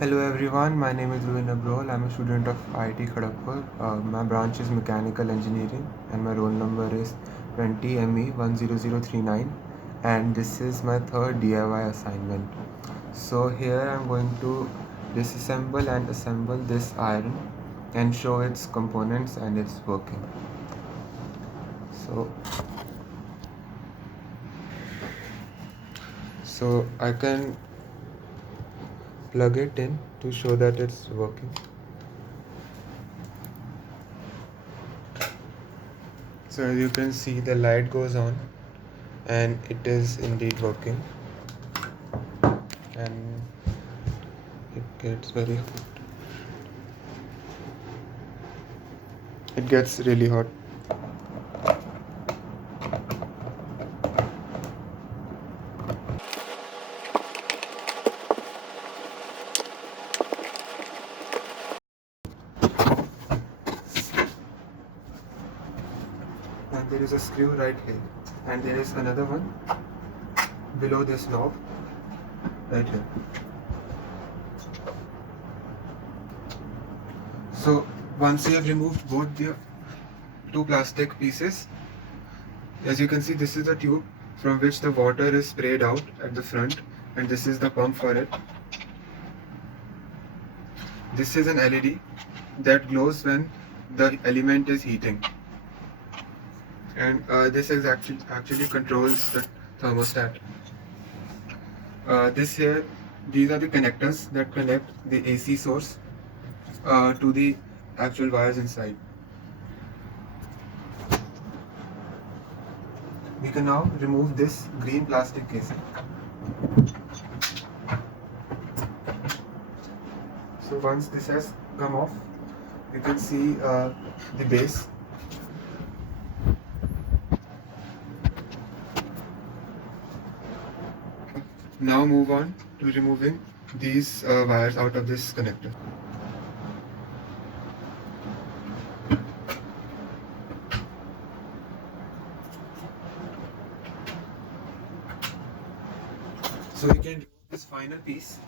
Hello everyone, my name is Ruin Abrol. I'm a student of IIT Kharagpur. My branch is Mechanical Engineering and my roll number is 20ME10039, and this is my third DIY assignment. So here I'm going to disassemble and assemble this iron and show its components and its working. So I can plug it in to show that it's working. So as you can see, the light goes on and it is indeed working, and it gets very hot. It gets really hot. And there is a screw right here, and there is another one below this knob right here. So once you have removed both the two plastic pieces, as you can see, this is the tube from which the water is sprayed out at the front, and this is the pump for it. This is an LED that glows when the element is heating, and this is actually controls the thermostat. These are the connectors that connect the AC source to the actual wires inside. We can now remove this green plastic casing. So once this has come off, you can see the base. Now move on to removing these wires out of this connector. So we can remove this final piece.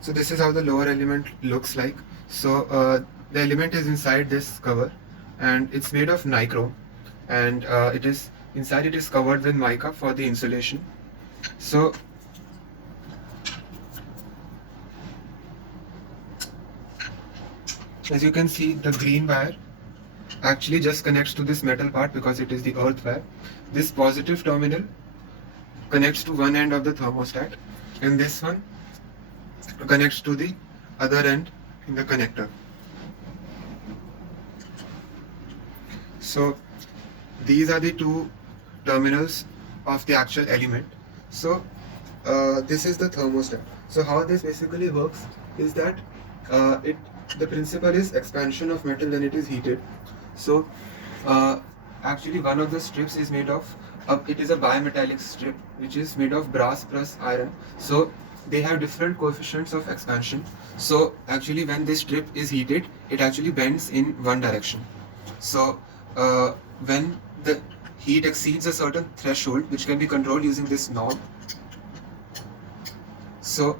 So this is how the lower element looks like. So the element is inside this cover, and it's made of nichrome, and it is covered with mica for the insulation. So as you can see, the green wire actually just connects to this metal part because it is the earth wire. This positive terminal connects to one end of the thermostat, and this one connects to the other end in the connector. So these are the two terminals of the actual element. So this is the thermostat. So how this basically works is that the principle is expansion of metal when it is heated. So actually one of the strips is made of it is a bimetallic strip which is made of brass plus iron. So they have different coefficients of expansion. So actually when this strip is heated, it actually bends in one direction. So when the heat exceeds a certain threshold, which can be controlled using this knob. So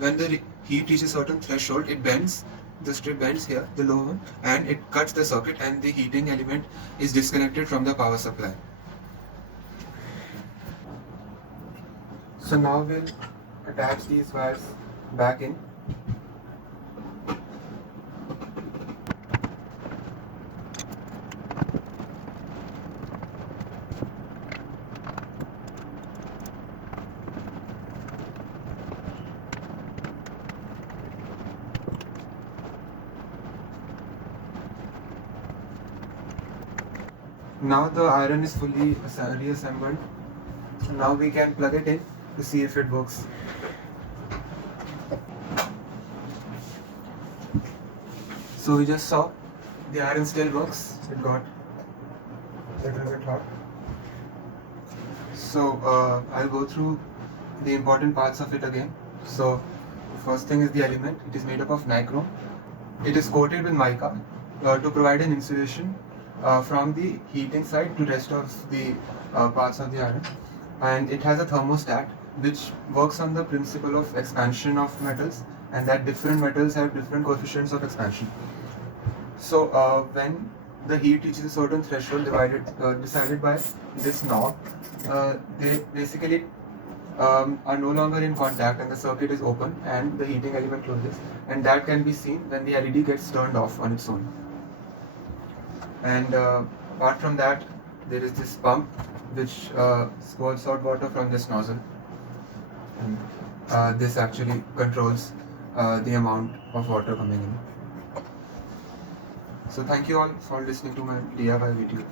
when the heat reaches a certain threshold, it bends, the strip bends here, the lower one, and it cuts the circuit, and the heating element is disconnected from the power supply. So now we'll attach these wires back in. Now the iron is fully reassembled. Now we can plug it in to see if it works. So we just saw the iron still works. It got a little bit hot. So I'll go through the important parts of it again. So first thing is the element. It is made up of nichrome. It is coated with mica to provide an insulation from the heating side to rest of the parts of the iron. And it has a thermostat which works on the principle of expansion of metals, and that different metals have different coefficients of expansion. So when the heat reaches a certain threshold decided by this knob, they basically are no longer in contact and the circuit is open and the heating element closes, and that can be seen when the LED gets turned off on its own. And apart from that, there is this pump which squirts out water from this nozzle, and this actually controls the amount of water coming in. So thank you all for listening to my DIY video.